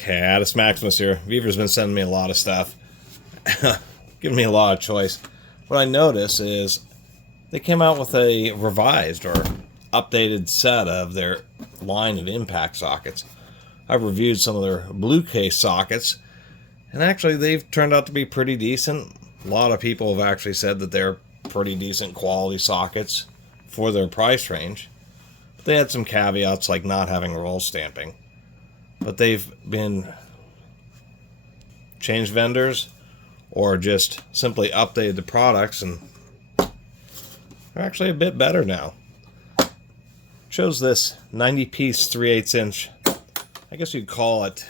Catus, Maximus here. Vevor's been sending me a lot of stuff, giving me a lot of choice. What I notice is they came out with a revised or updated set of their line of impact sockets. I've reviewed some of their blue case sockets, and actually they've turned out to be pretty decent. A lot of people have actually said that they're pretty decent quality sockets for their price range. But they had some caveats like not having roll stamping. But they've been changed vendors or just simply updated the products, and they're actually a bit better now. Chose this 90-piece 3/8 inch. I guess you'd call it.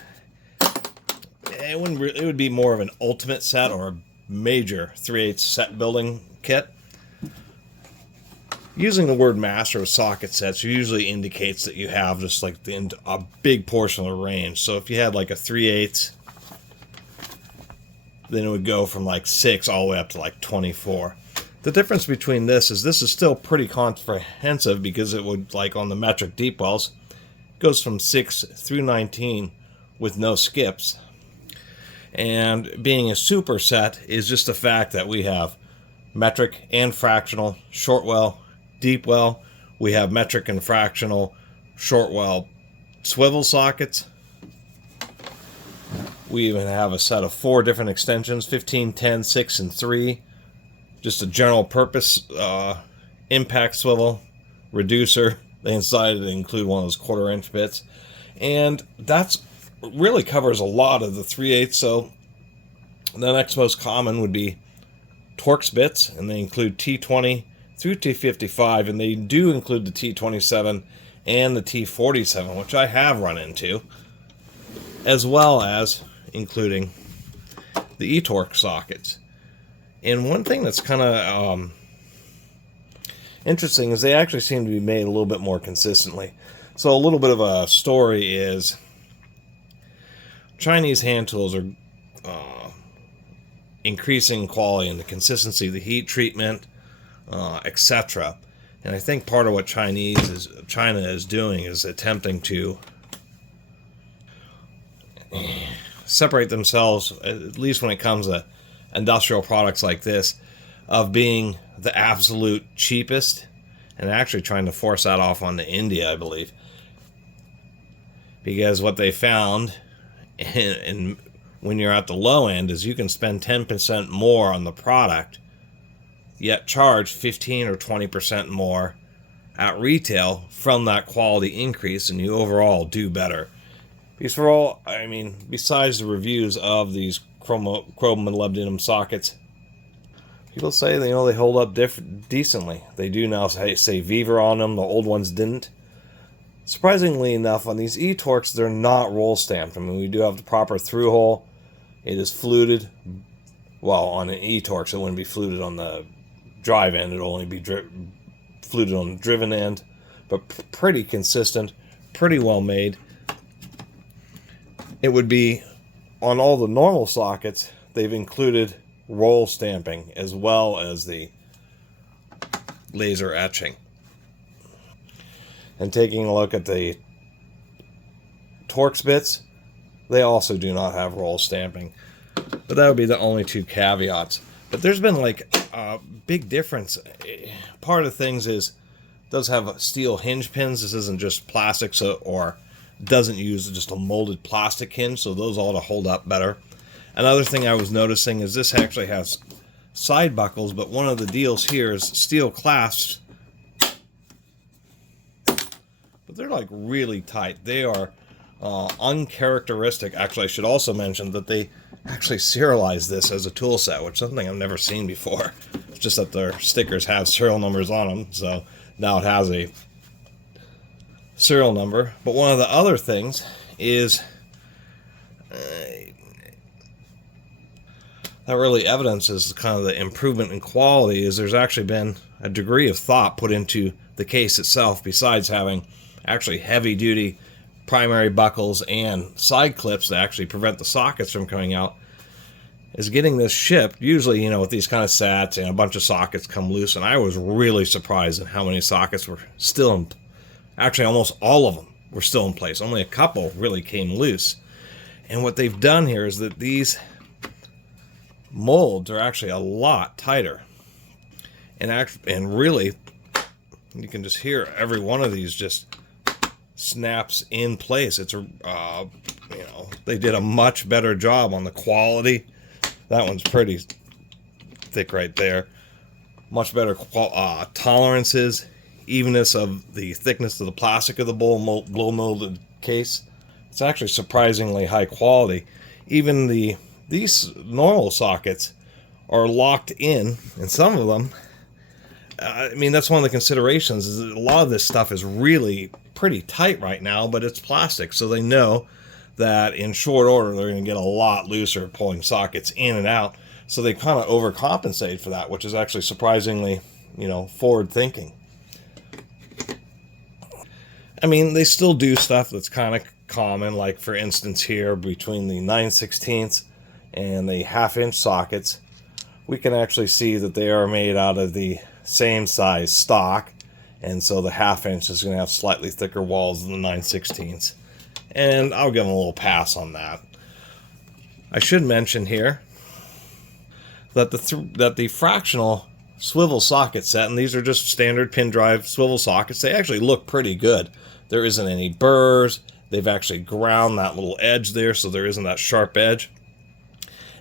It would be more of an ultimate set or a major 3/8 set building kit. Using the word master of socket sets usually indicates that you have just like a big portion of the range. So if you had like a 3/8, then it would go from like 6 all the way up to like 24. The difference between this is still pretty comprehensive because it would, like on the metric deep wells, goes from 6 through 19 with no skips. And being a superset is just the fact that we have metric and fractional short well, deep well. We have metric and fractional short well swivel sockets. We even have a set of 4 different extensions: 15, 10, 6, and 3. Just a general purpose impact swivel reducer. They decided to include one of those 1/4 inch bits, and that's really covers a lot of the 3/8. So the next most common would be Torx bits, and they include T20 through T55, and they do include the T27 and the T47, which I have run into, as well as including the E-Torx sockets. And one thing that's kind of interesting is they actually seem to be made a little bit more consistently. So a little bit of a story is Chinese hand tools are increasing quality and the consistency, the heat treatment, etc. And I think part of what China is doing is attempting to separate themselves, at least when it comes to industrial products like this, of being the absolute cheapest, and actually trying to force that off onto India, I believe. Because what they found, and when you're at the low end, is you can spend 10% more on the product, yet charge 15 or 20% more at retail from that quality increase, and you overall do better. Because for all, I mean, besides the reviews of these chrome and molybdenum sockets, people say they hold up decently. They do now say Vevor on them. The old ones didn't. Surprisingly enough, on these E-Torx, they're not roll stamped. I mean, we do have the proper through hole. It is fluted. Well, on an E-Torx, it wouldn't be fluted on the drive end. It'll only be fluted on the driven end. But pretty consistent, pretty well made. It would be on all the normal sockets. They've included roll stamping as well as the laser etching. And taking a look at the Torx bits, they also do not have roll stamping. But that would be the only 2 caveats. But there's been like a big difference. Part of the things is it does have steel hinge pins. This isn't just plastic, or doesn't use just a molded plastic hinge, so those ought to hold up better. Another thing I was noticing is this actually has side buckles, but one of the deals here is steel clasps, but they're like really tight. They are uncharacteristic. Actually, I should also mention that they actually serialize this as a tool set, which is something I've never seen before. It's just that their stickers have serial numbers on them, so now it has a serial number. But one of the other things is that really evidences kind of the improvement in quality, is there's actually been a degree of thought put into the case itself, besides having actually heavy duty primary buckles and side clips that actually prevent the sockets from coming out, is getting this shipped. Usually, with these kind of sets, and a bunch of sockets come loose, and I was really surprised at how many sockets were still in. Actually, almost all of them were still in place. Only a couple really came loose. And what they've done here is that these molds are actually a lot tighter. And really, you can just hear every one of these just snaps in place. It's they did a much better job on the quality. That one's pretty thick right there. Much better tolerances, evenness of the thickness of the plastic of the blow molded case. It's actually surprisingly high quality. Even these normal sockets are locked in, and some of them, I mean, that's one of the considerations, is that a lot of this stuff is really pretty tight right now, but it's plastic, so they know that in short order they're going to get a lot looser pulling sockets in and out, so they kind of overcompensate for that, which is actually surprisingly, forward thinking. I mean, they still do stuff that's kind of common, like for instance here between the 9/16 and the 1/2 inch sockets, we can actually see that they are made out of the same size stock, and so the 1/2 inch is going to have slightly thicker walls than the 9/16, and I'll give them a little pass on that. I should mention here that the fractional swivel socket set, and these are just standard pin drive swivel sockets, they actually look pretty good. There isn't any burrs. They've actually ground that little edge there, so there isn't that sharp edge.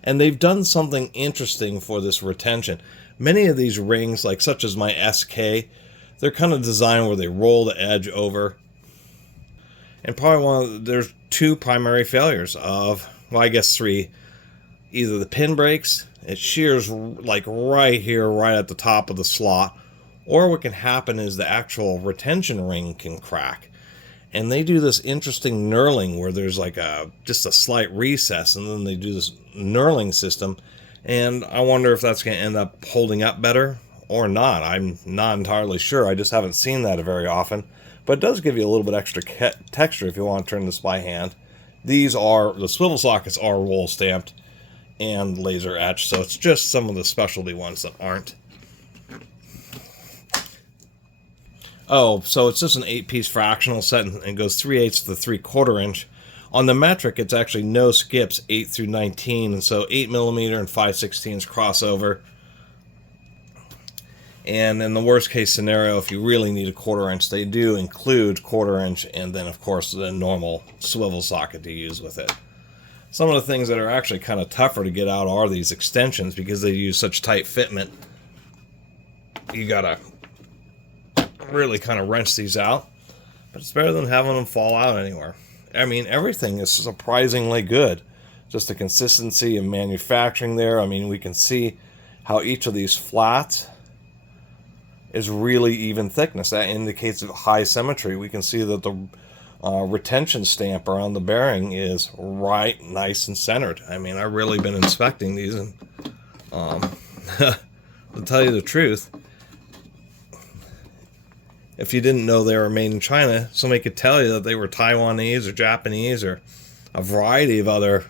And they've done something interesting for this retention. Many of these rings, like such as my SK, they're kind of designed where they roll the edge over. And probably there's two primary failures of, well, I guess three. Either the pin breaks, it shears like right here, right at the top of the slot, or what can happen is the actual retention ring can crack. And they do this interesting knurling where there's like just a slight recess, and then they do this knurling system, and I wonder if that's going to end up holding up better or not. I'm not entirely sure. I just haven't seen that very often, but it does give you a little bit extra texture if you want to turn this by hand. The swivel sockets are roll stamped and laser etched, so it's just some of the specialty ones that aren't. Oh, so it's just an 8-piece fractional set, and it goes 3/8 to 3/4 inch. On the metric, it's actually no skips 8 through 19, and so 8mm and 5/16 crossover. And in the worst case scenario, if you really need a 1/4 inch, they do include 1/4 inch, and then of course the normal swivel socket to use with it. Some of the things that are actually kind of tougher to get out are these extensions, because they use such tight fitment. You gotta really kind of wrench these out, but it's better than having them fall out anywhere. I mean, everything is surprisingly good. Just the consistency of manufacturing there. I mean, we can see how each of these flats is really even thickness. That indicates high symmetry. We can see that the retention stamp around the bearing is right, nice and centered. I mean, I've really been inspecting these, and to tell you the truth, if you didn't know they were made in China, somebody could tell you that they were Taiwanese or Japanese or a variety of other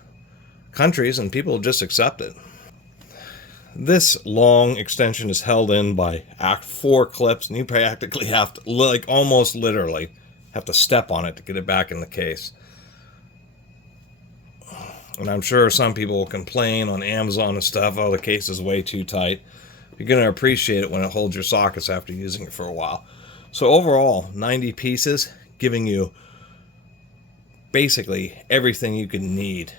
countries, and people just accept it. This long extension is held in by 4 clips, and you practically have to, like almost literally, have to step on it to get it back in the case. And I'm sure some people will complain on Amazon and stuff, oh, the case is way too tight. You're going to appreciate it when it holds your sockets after using it for a while. So overall, 90 pieces, giving you basically everything you can need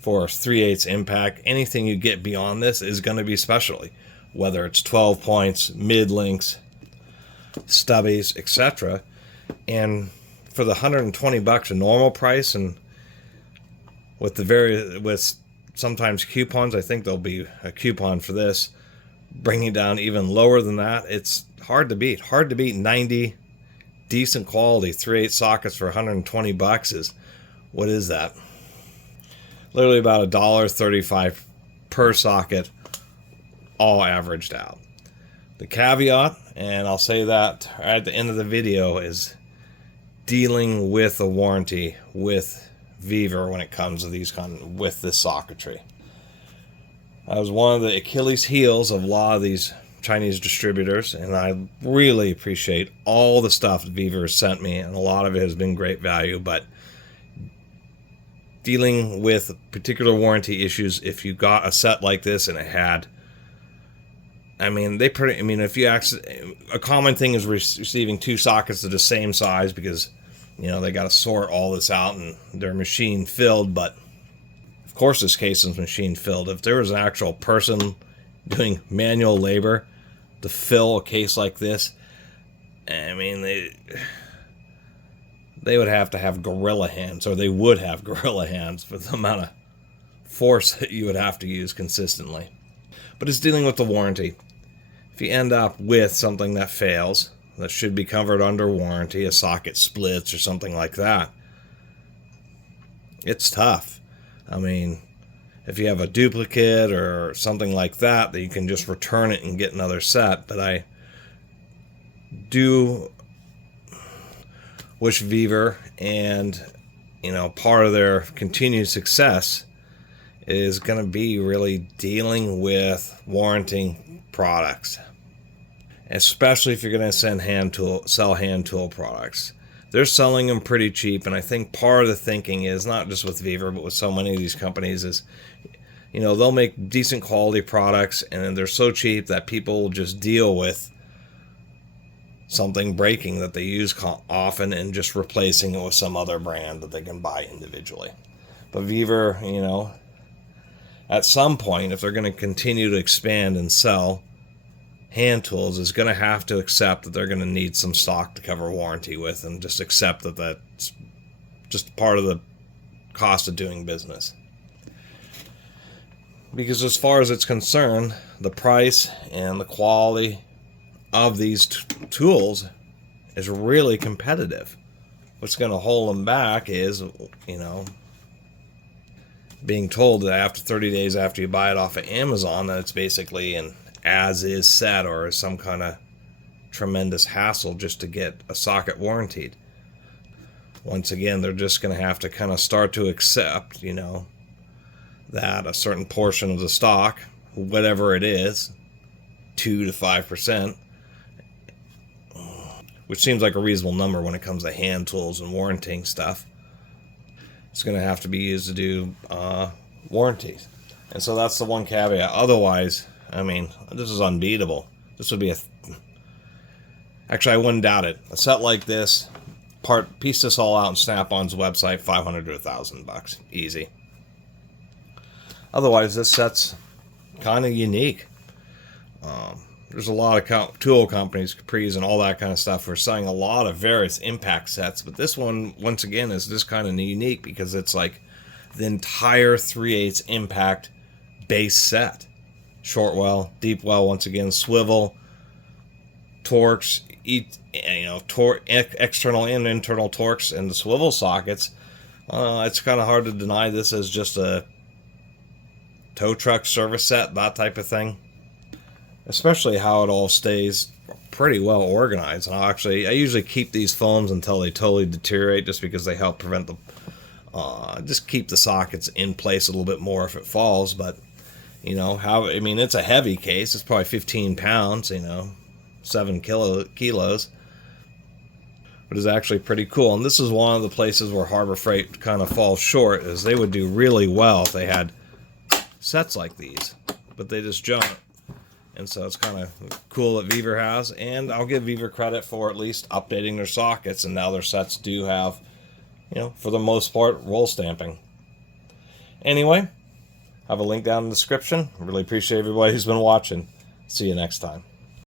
for 3/8 impact. Anything you get beyond this is going to be specialty, whether it's 12 points, mid links, stubbies, etc. And for the $120 a normal price, and with sometimes coupons, I think there'll be a coupon for this, bringing down even lower than that. It's hard to beat. Hard to beat 90 decent quality 3/8 sockets for $120 is, what is that? Literally about $1.35 per socket, all averaged out. The caveat, and I'll say that at the end of the video, is dealing with a warranty with Vevor when it comes to with this socketry. That was one of the Achilles heels of a lot of these Chinese distributors, and I really appreciate all the stuff that Vevor has sent me, and a lot of it has been great value, but dealing with particular warranty issues, if you got a set like this and it had, if you actually, a common thing is receiving 2 sockets of the same size because, they got to sort all this out and they're machine filled. But of course, this case is machine filled. If there was an actual person doing manual labor to fill a case like this, they would have to have gorilla hands, or they would have gorilla hands for the amount of force that you would have to use consistently. But it's dealing with the warranty. If you end up with something that fails, that should be covered under warranty, a socket splits or something like that, it's tough. If you have a duplicate or something like that, you can just return it and get another set. But I do wish Vevor, and part of their continued success is going to be really dealing with warranting products, especially if you're going to sell hand tool products. They're selling them pretty cheap, and I think part of the thinking is, not just with Vevor but with so many of these companies, is they'll make decent quality products and they're so cheap that people will just deal with something breaking that they use often and just replacing it with some other brand that they can buy individually. But Vevor, at some point, if they're going to continue to expand and sell hand tools, is going to have to accept that they're going to need some stock to cover warranty with, and just accept that that's just part of the cost of doing business. Because as far as it's concerned, the price and the quality of these tools is really competitive. What's going to hold them back is, being told that after 30 days after you buy it off of Amazon, that it's basically an as-is set, or some kind of tremendous hassle just to get a socket warranted. Once again, they're just going to have to kind of start to accept, that a certain portion of the stock, whatever it is, 2 to 5%, which seems like a reasonable number when it comes to hand tools and warranting stuff, it's going to have to be used to do warranties. And so that's the one caveat. Otherwise, this is unbeatable. This would be actually, I wouldn't doubt it. A set like this, piece this all out on Snap-on's website, $500 to $1,000, easy. Otherwise, this set's kind of unique. There's a lot of tool companies, Capri's and all that kind of stuff, who are selling a lot of various impact sets, but this one, once again, is just kind of unique because it's like the entire 3/8 impact base set. Short well, deep well, once again, swivel, torques, external and internal torques, and the swivel sockets. It's kind of hard to deny this as just a tow truck service set, that type of thing. Especially how it all stays pretty well organized. And I usually keep these foams until they totally deteriorate, just because they help prevent just keep the sockets in place a little bit more if it falls. But it's a heavy case. It's probably 15 pounds, 7 kilos. But it's actually pretty cool. And this is one of the places where Harbor Freight kind of falls short, is they would do really well if they had sets like these, but they just don't. And so it's kind of cool that Vevor has, and I'll give Vevor credit for at least updating their sockets, and now their sets do have, for the most part, roll stamping. Anyway, I have a link down in the description. I really appreciate everybody who's been watching. See you next time.